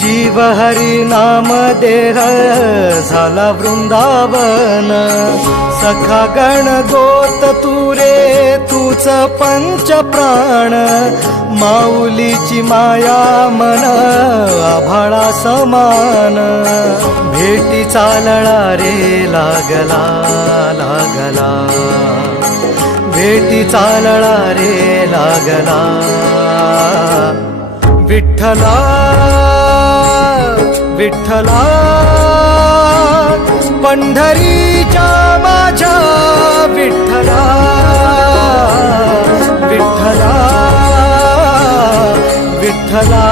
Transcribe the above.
जीव हरी नाम देह झाला वृंदावन। सखा गण गोत तू रे तूच पंच प्राण, माऊलीची माया मन आभाळा समान। भेटी चालळा रे लागला लागला, भेटी चालळा रे लागला। विठ्ठला विठ्ठला पंढरीच्या माझ्या विठ्ठला, विठ्ठला विठ्ठला